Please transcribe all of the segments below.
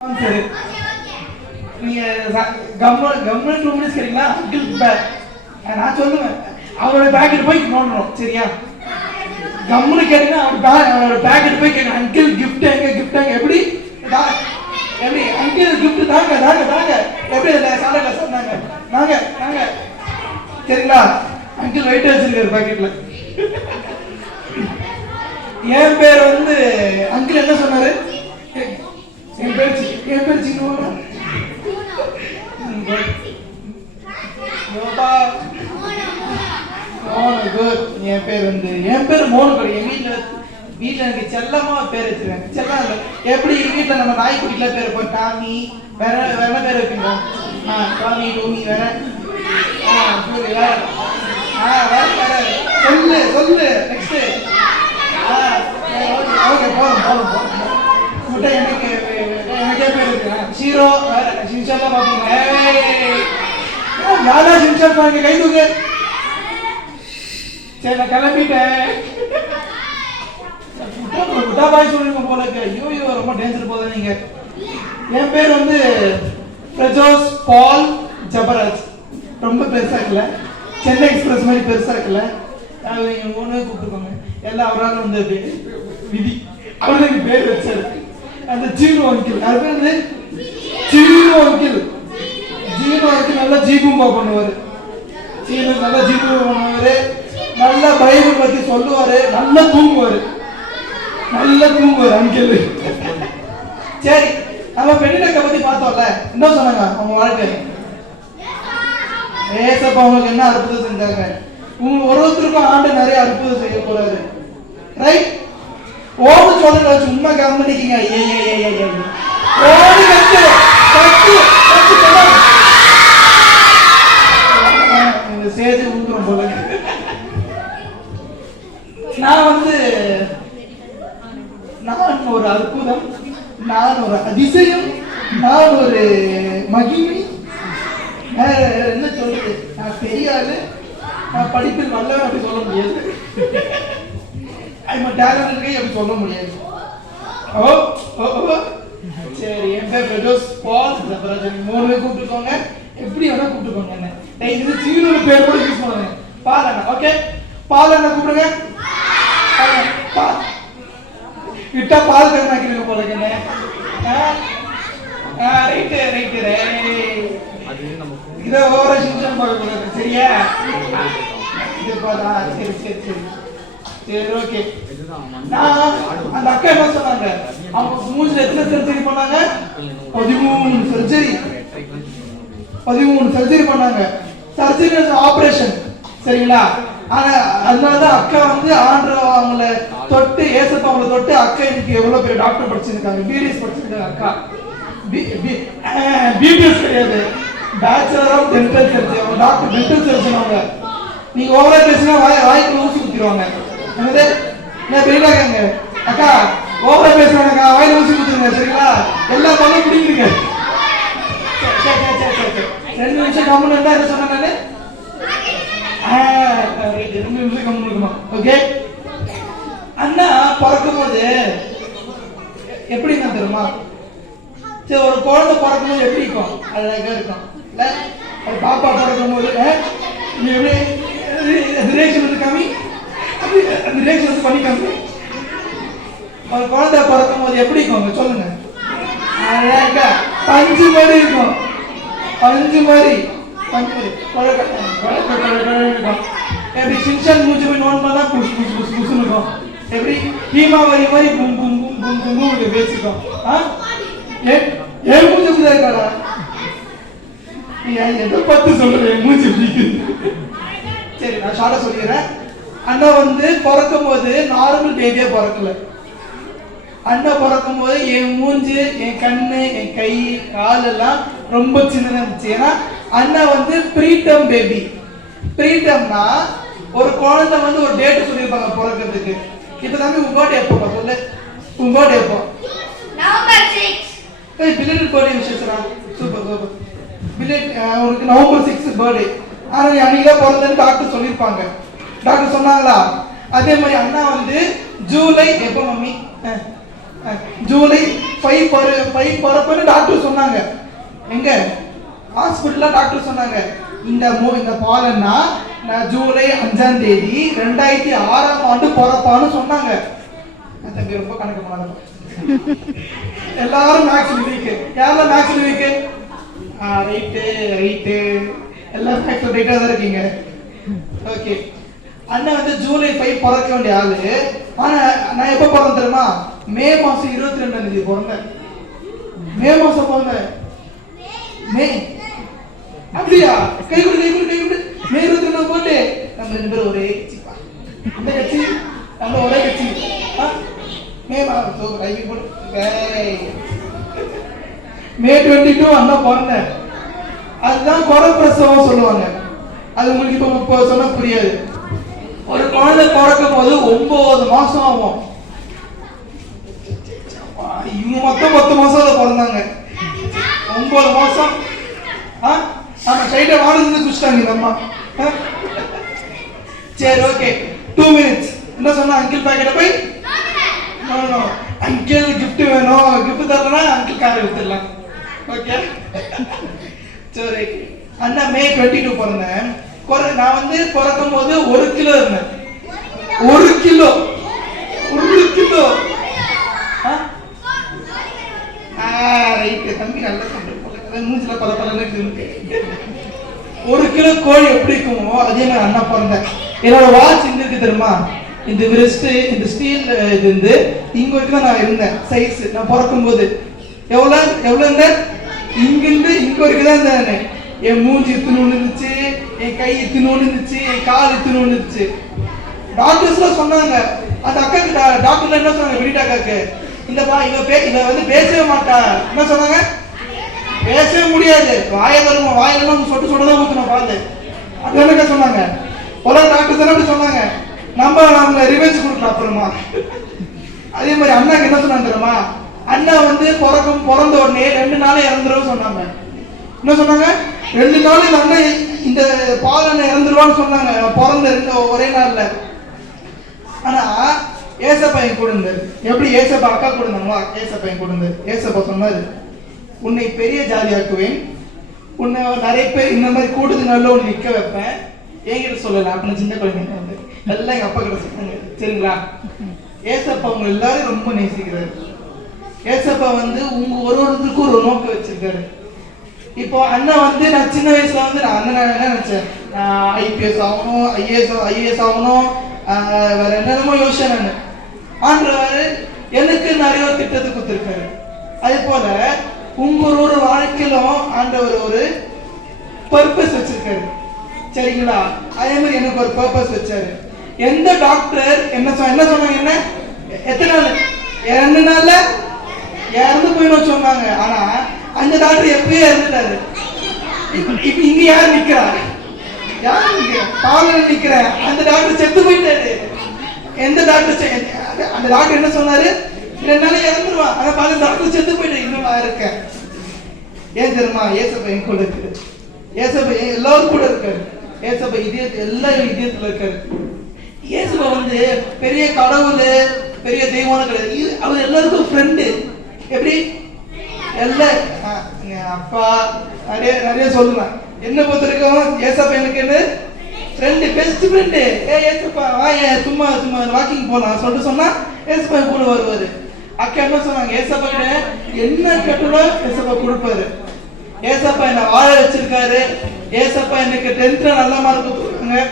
சரி, நீங்க government 2 minutes கேட்டீங்களா? அங்கிள் நான் சொல்லுவேன், அவரோட பேக்கெட் போய் நோண்டணும். சரியா? கவர்மெண்ட் கேட்டீங்கன்னா அவரோட பேக்கெட் போய் கேட்க, அங்கிள் கிஃப்ட் எங்க, கிஃப்ட் எங்க, எப்படி எப்படி அங்கிள் கிஃப்ட் தாங்க தாங்க தாங்க, எப்படி சாலையில சொன்னாங்க நாங்க நாங்க. சரிங்களா? அங்கிள் வெயிட் வச்சிருக்காரு பேக்கெட்ல. என் பேர் வந்து அங்கிள் என்ன சொன்னாரு? என் பேர் சின்ன என் பேர் மோனு. வீட்டுல எனக்கு செல்லமா பேர் வச்சிருக்காங்க. செல்லம் இல்லை, எப்படி வீட்டுல நம்ம நாய்க்குட்டில பேர் போய் டாமி, வேற வேற பேர் வைக்கீங்க. டாமி டோமி வேற வேற வேற சொல்லு சொல்லு நெக்ஸ்ட். ஓகே போதும் போதும் போதும். முட்டை எனக்கு எனக்கே பேர் இருக்கு. ஷீரோ வேற ஷின்ஷாலா பாப்பீங்க. யாரா ஷின்ஷால் பாருங்க, கை தூக்கு. சரி நான் கிளம்பிட்டேன். முட்டா பாய் சொல்லுங்க போல இருக்கு. ஐயோ ரொம்ப டேஞ்சர் போதா நீங்க. என் பேர் வந்து பிரஜோஸ் பால் ஜபராஜ். ரொம்ப பெருசா இருக்குல்ல, சென்னை எக்ஸ்பிரஸ் மாதிரி பெருசா இருக்குல்ல. ஒன்று கூப்பிட்டுக்கோங்க எல்லாம். அவரால் வந்து விதி அவருக்கு பேர் வச்சாரு. அந்த ஜீனோ அங்கிள், அது பேர் வந்து ஜீனோ அங்கிள். ஜீனோ அங்கிள் நல்லா ஜீபூம்பா பண்ணுவாரு. ஜீனோ நல்லா ஜீபூம்பா பண்ணுவாரு. நல்லா பைபிள் பத்தி சொல்லுவாரு. நல்லா தூங்குவாரு. நல்லா தூங்குவாரு அங்கிள். சரி, நம்ம பெண்ணிடத்தை பத்தி பார்த்தோம்ல. என்ன சொன்னாங்க அவங்க வாழ்க்கை? ஏசப்பா அவங்களுக்கு என்ன அற்புதம் செஞ்சாங்க. உங்க ஒருத்தருக்கும் ஆண்டு நிறைய அற்புதம் செய்ய போறாரு. ரைட்? ஓடு சொல்லுங்க, சும்மா கவனிக்கீங்க. ஓடி கட்டு கட்டு கட்டு சேது ஊத்துறோம் போல. நான் வந்து நான் ஒரு அற்புதம், நான் ஒரு அதிசயம், நான் ஒரு மகிமை. என்ன சொல்றது, நான் தெரியாது, நான் படிப்பில் நல்ல அப்படி சொல்ல முடியாது. அப்படி சொல்ல முடியாது. ஓ ஓ சரி, என் பேர் பிரஜோஸ் பால் ஜபராஜ். 3 பேர் கூப்பிட்டுக்கோங்க, எப்படி வேணா கூப்பிட்டுக்கோங்க. என்ன இது சீனோட பேர் கூட யூஸ் பண்ணுங்க. பால் அண்ணா. ஓகே, பால் அண்ணா கூப்பிடுங்க. பால் விட்டா பால் கண்ணாக்கிடுங்க போல. என்ன ரைட்டு ரைட்டு ரே, இதை ஓவரா சின்சன் பார்க்க கூடாது. சரியா? இது பாதா. சரி சரி சரி சரி ஓகே. நான் அந்த அக்கா என்ன சொன்னாங்க, அவங்க மூஞ்சில எத்தனை சர்ஜரி பண்ணாங்க? 13 சர்ஜரி. 13 சர்ஜரி பண்ணாங்க. Surgery operation. சரிங்களா? ஆனா அதனாலதான் அக்கா வந்து ஆண்டவர் அவங்கள தொட்டு, ஏசப்பா அவங்கள தொட்டு, அக்கா இன்னைக்கு எவ்வளவு பெரிய டாக்டர் படிச்சிருக்காங்க, பிடிஎஸ் படிச்சிருக்காங்க. அக்கா பிடிஎஸ் கிடையாது, பேச்சுலர் ஆஃப் டென்டல் சர்ஜரி. அவங்க டாக்டர் டென்டல் சர்ஜன். அவங்க நீங்க ஓவரா பேசினா வாய்க்குள்ள ஊசி குத்திடுவாங்க. என்னது என்ன பெரியலாங்க அக்கா, ஓவரா பேசுறாங்க, வாயில ஊசி குத்துருங்க. சரிங்களா? எல்லா பணம் பிடிக்கிறீங்க. 2 நிமிஷம் கம்முன்னு இருந்தா என்ன சொன்னேன் நானு? 2 நிமிஷம் கம்முன்னு இருக்கணும். ஓகே. அண்ணா பிறக்கும் போது எப்படி நான் தெரியுமா? சரி, ஒரு குழந்தை பிறக்கும் போது எப்படி இருக்கும்? அழகா இருக்கும் இல்ல? ஒரு பாப்பா பிறக்கும் போது எப்படி ரிலேஷன் வந்து கம்மி, அந்த ரிலேஷன் வந்து பண்ணி கம்மி. ஒரு குழந்தை பிறக்கும் போது எப்படி இருக்கும் சொல்லுங்க? அழகா பஞ்சு மாதிரி இருக்கும். பஞ்சு மாதிரி இருக்கும். எப்படி சின்சன் மூஞ்சி போய் நோன் பண்ணா புஷ் புஷ் புஷ் புஷ்னு இருக்கும். எப்படி ஹீமாவரி மாதிரி கும் கும் கும் கும் கும் கும் பேசிக்கும். ஏன் மூஞ்சி இப்படி இருக்காடா? எதை பார்த்து சொல்றேன் என் மூஞ்சி இப்படி? சரி, நான் ஷார்ட்டா சொல்லிடுறேன். அண்ணா வந்து பிறக்கும் போது நார்மல் பேபியா பிறக்கல. அண்ணா பிறக்கும் போது என் மூஞ்சி, என் கண்ணு, என் கை, கால் எல்லாம் ரொம்ப சின்னதா இருந்துச்சு. ஏன்னா அண்ணா வந்து ப்ரீடம் பேபி. ப்ரீடம்னா ஒரு குழந்தை வந்து ஒரு டேட் சொல்லியிருப்பாங்க பிறக்கிறதுக்கு. இப்ப தம்பி உங்க பர்த்டே எப்போ சொல்லு? உங்க பர்த்டே எப்போ? நவம்பர் 6. பிலேட்டட் பர்த்டே விஷயம்டா. Super super. உனக்கு நவம்பர் 6 பர்த்டே. ஆனா நீ அன்னைக்கு தான் பிறந்தேன்னு டாக்டர் சொல்லியிருப்பாங்க. டாக்டர் சொன்னாங்களா? அதே மாதிரி அண்ணா வந்து ஜூலை எப்போ மம்மி? ஜூலை 5 பிறப்புன்னு டாக்டர் சொன்னாங்க. எங்க ஹாஸ்பிட்டல்ல டாக்டர் சொன்னாங்க இந்த பாலன்னா ஜூலை 5ஆம் தேதி 2006ஆம் ஆண்டு பிறப்பான்னு சொன்னாங்க. தம்பி ரொம்ப கணக்கு பண்ணாங்க. எல்லாரும் மேக்ஸ் வீக். யாரெல்லாம் மேக்ஸ் வீக்? ரைட்டு எல்லாம் மேக்ஸ் ரைட்டா தான் இருக்கீங்க. ஓகே, அண்ணன் வந்து ஜூலை 5 பிறக்க வேண்டிய ஆளு. ஆனா நான் எப்ப பிறந்தேன் தெரியுமா? மே மாசம் 22ஆம் தேதி பிறந்தேன். மே மாசம் பிறந்தேன். மே அப்படியா? கை கொடு. மே 22 போட்டு நம்ம 2 பேரும் ஒரே கட்சிப்பா. இந்த கட்சி நம்ம ஒரே கட்சி. மே மாசம் கை கொடு. மே 22 அண்ணா பிறந்தேன். அதுதான் குறை பிரசவம் சொல்லுவாங்க. அது உங்களுக்கு இப்ப சொன்னா புரியாது. ஒரு குழந்தை பிறக்கும் போது 9 மாசம் ஆகும். இவங்க மொத்தம் 10 மாசம் பிறந்தாங்க. 9 மாசம். ஆமா, ஸ்ட்ரைட்டா வானத்துல குடிச்சிட்டாங்க இந்த அம்மா. சரி, ஓகே, 2 minutes. என்ன சொன்னா? அங்கிள் பாக்கெட்ட போய் அங்கிள் கிஃப்ட் வேணும். கிஃப்ட் தரலன்னா அங்கிள் காரை வித்துடலாம். ஓகே, சரி. அண்ணா மே 22 பிறந்தேன். நான் வந்து பிறக்கும் போது 1 கிலோ இருந்தேன். 1 கிலோ. ரைட்டு தம்பி, நல்லா சொல்றேன். மூஞ்சில பல இருக்கு. 1 கிலோ கோழி எப்படி இருக்குமோ அதே மாதிரி அண்ணா பிறந்தேன். என்னோட வாட்ச் இங்க இருக்கு தெரியுமா? இந்த விரிஸ்ட், இந்த ஸ்டீல் இது வந்து இங்க வரைக்கும் தான் நான் இருந்தேன். சைஸ் நான் பிறக்கும் போது எவ்வளவு இருந்தேன்? இங்கிருந்து இங்க வரைக்கும் தான் இருந்தேன். என் மூஞ்சி இத்துணூன்னு இருந்துச்சு, என் கை இத்துணூன்னு இருந்துச்சு, என் கால் இத்துணூன்னு இருந்துச்சு. டாக்டர்ஸ்லாம் சொன்னாங்க. அந்த அக்காக்கு டாக்டர்ல என்ன சொன்னாங்க? வினிதா அக்காக்கு, இவ வந்து பேசவே மாட்டா. என்ன சொன்னாங்க? பேசவே முடியாது. வாயிலாம் சொட்டுதான் ஊத்தணும் பால். அது என்னக்கா சொன்னாங்க? உலக டாக்டர்ஸ் எல்லாம் அப்படி சொன்னாங்க. நம்ம ரிவெஞ்ச் கொடுக்கலாம் அப்புறமா. அதே மாதிரி அண்ணாக்கு என்ன சொன்னாங்க தெரியுமா? அண்ணா வந்து பிறந்த உடனே 2 நாள் இறந்துரும் சொன்னாங்க. என்ன சொன்னாங்க? 2 நாள் இந்த அண்ணன் இந்த பால் அண்ணன் இறந்துருவான்னு சொன்னாங்க. பிறந்த ஒரே நாள்ல. ஆனா ஏசப்பா என் கூட இருந்தாரு. எப்படி ஏசப்பா அக்கா கூட இருந்தாங்களோ ஏசப்பா என் கூட இருந்தாரு. ஏசப்பா சொன்னாரு, உன்னை பெரிய ஜாதியாக்குவேன், உன்னை நிறைய பேர் இந்த மாதிரி கூடுதல் நல்ல ஒன்று நிற்க வைப்பேன். என்கிட்ட சொல்லல, அப்படின்னு சின்ன குழந்தைங்க வந்து எல்லாம் எங்க அப்பா கிட்ட சொன்னாங்க. சரிங்களா? ஏசப்பா உங்க எல்லாரும் ரொம்ப நேசிக்கிறாரு. ஏசப்பா வந்து உங்க ஒருத்தருக்கும் ஒரு நோக்கம் வச்சிருக்காரு. இப்போ அண்ணன் வந்து நான் சின்ன வயசுல வந்து நான் அண்ணன் என்ன நினைச்சேன்? IPS ஆகணும், IAS ஆகணும், வேற என்னென்னமோ யோசிச்சேன் நான். ஆண்டவர் எனக்கு நிறைய திட்டத்தை கொடுத்திருக்காரு. அதே போல உங்களோட வாழ்க்கையிலும் ஆண்டவர் ஒரு பர்பஸ் வச்சிருக்காரு. சரிங்களா? அதே மாதிரி எனக்கு ஒரு பர்பஸ் வச்சாரு. எந்த டாக்டர் என்ன சொன்னாங்க? என்ன எத்தனை நாள்? 2 நாள்ல இறந்து போயிடும் சொன்னாங்க. ஆனா அந்த டாக்டர் எப்பயே இறந்துட்டாரு. இப்ப இங்க யார் நிக்கிறா? பாவல நிக்கிறேன். அந்த டாக்டர் செத்து போயிட்டாரு. எந்த டாக்டர்? அந்த டாக்டர் என்ன சொன்னாரு? 2 நாள் இறந்துருவான். ஆனா பாவல டாக்டர் செத்து போயிட்டு இன்னும் நான் இருக்கேன். ஏன் தெரியுமா? ஏசப்பா என் கூட இருக்கு. ஏசப்பா எல்லாரும் கூட இருக்காரு. ஏசப்பா எல்லாரும் இதயத்துல இருக்காரு. ஏசப்பா வந்து பெரிய கடவுள், பெரிய தெய்வம் கிடையாது. அவர் எல்லாருக்கும் ஃப்ரெண்டு. எப்படி? எல்லாம் அப்பா நிறைய சொல்லுவேன். என்ன பொறுத்த வரைக்கும் ஏசப்பா எனக்கு என்ன ஃப்ரெண்டு, பெஸ்ட் ஃப்ரெண்டு. ஏசப்பா சும்மா வாக்கிங் போலாம் சொல்லிட்டு சொன்னா ஏசப்பா கூட வருவாரு. அக்கா என்ன சொன்னாங்க? ஏசப்பா கிட்ட என்ன கேட்டாலும் ஏசப்பா கொடுப்பாரு. ஏசப்பா என்ன வாழ வச்சிருக்காரு. ஏசப்பா எனக்கு 10th நல்ல மார்க் கொடுத்துருக்காங்க.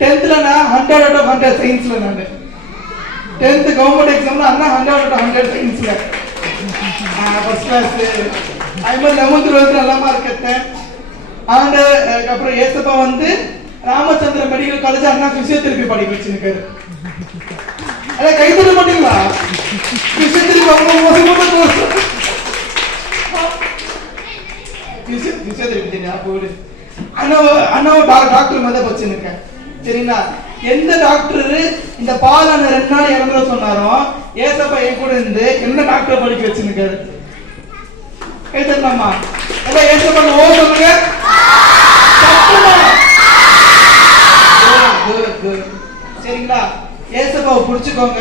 10th நான் 100 out of 100 சயின்ஸ்ல. நான் 10th கவர்மெண்ட் எக்ஸாம்ல அண்ணா 100 out of 100 சயின்ஸ்ல ஃபர்ஸ்ட் கிளாஸ். அது மாதிரி 11th 12th நல்ல மார்க் எடுத்தேன். அப்புறம் ஏசப்பா வந்து ராமச்சந்திர மெடிக்கல் காலேஜ் அண்ணா பிசியோதெரபி படிக்க வச்சிருக்காரு. அத கை தட்ட மாட்டீங்களா? பிசியோதெரபி அவ்வளவு மோசமான கோர்ஸ். பிசியோதெரபி தெரியா? போடு. அண்ணா டாக்டர் மாதிரி வச்சிருக்கேன். சரிங்களா? எந்த டாக்டர் இந்த பாலான 2 நாள் இறந்துட சொன்னாரோ ஏசப்பா என் கூட இருந்து என்ன டாக்டர் படிக்க வச்சிருக்காரு. ஏசப்பாமா எல்லாம் ஏசப்பா ஓ சொல்லுங்க. சரிங்களா? ஏசப்பாவை புடிச்சுக்கோங்க.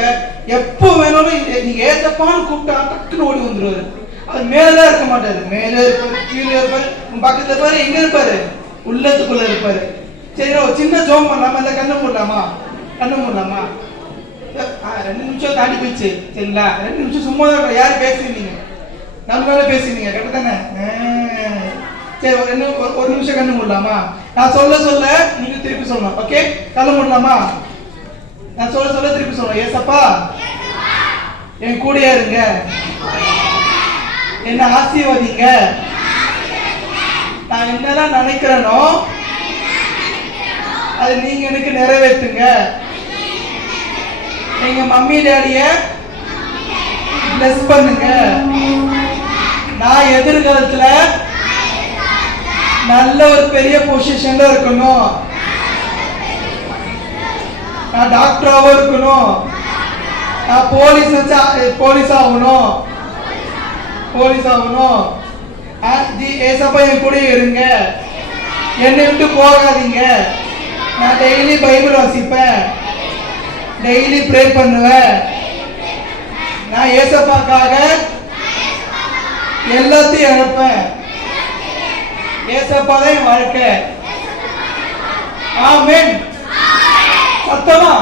எப்போ வேணாலும் நீங்க ஏசப்பான்னு கூப்பிட்டா டக்குன்னு ஓடி வந்துருவாரு. அவர் மேலதான் இருக்க மாட்டாரு, மேல இருப்பாரு, கீழே இருப்பாரு, உங்க பக்கத்துல இருப்பாரு, எங்க இருப்பாரு, உள்ளத்துக்குள்ள இருப்பாரு. சரி, ஒரு சின்ன ஜோம் பண்ணலாமா? இல்ல கண்ணு மூடலாமா? கண்ணு மூடலாமா? 2 நிமிஷம் தாண்டி போயிடுச்சு. சரிங்களா? 2 நிமிஷம் சும்மா தான். யாரு பேசுறீங்க? நம்மளால பேசுறீங்க, கரெக்ட் தானே? சரி, ஒரு நிமிஷம் கண்ணு மூடலாமா? நான் சொல்ல சொல்ல நீங்க திருப்பி சொல்லணும். ஓகே, கண்ணு மூடலாமா? நான் சொல்ல சொல்ல திருப்பி சொல்லணும். ஏசப்பா என் கூடயே இருங்க, என்ன ஆசீர்வதிங்க, நான் என்னெல்லாம் நினைக்கிறேனோ அது நீங்க எனக்கு நிறைவேற்றுங்க. எங்க மம்மி டாடிய பிளஸ் பண்ணுங்க. நான் எதிர்காலத்துல நல்ல ஒரு பெரிய பொசிஷன்ல இருக்கணும். நான் டாக்டராவும் இருக்கணும். நான் போலீஸ் ஆகணும். ஏசப்பா என் கூட இருங்க, என்னை விட்டு போகாதீங்க. நான் டெய்லி பைபிள் வாசிப்பேன், டெய்லி ப்ரே பண்ணுவேன். நான் ஏசப்பாக்காக எல்லாத்தையும் இழப்பேன். ஏசப்பா தான் என் வாழ்க்கை. ஆமென். சத்தமா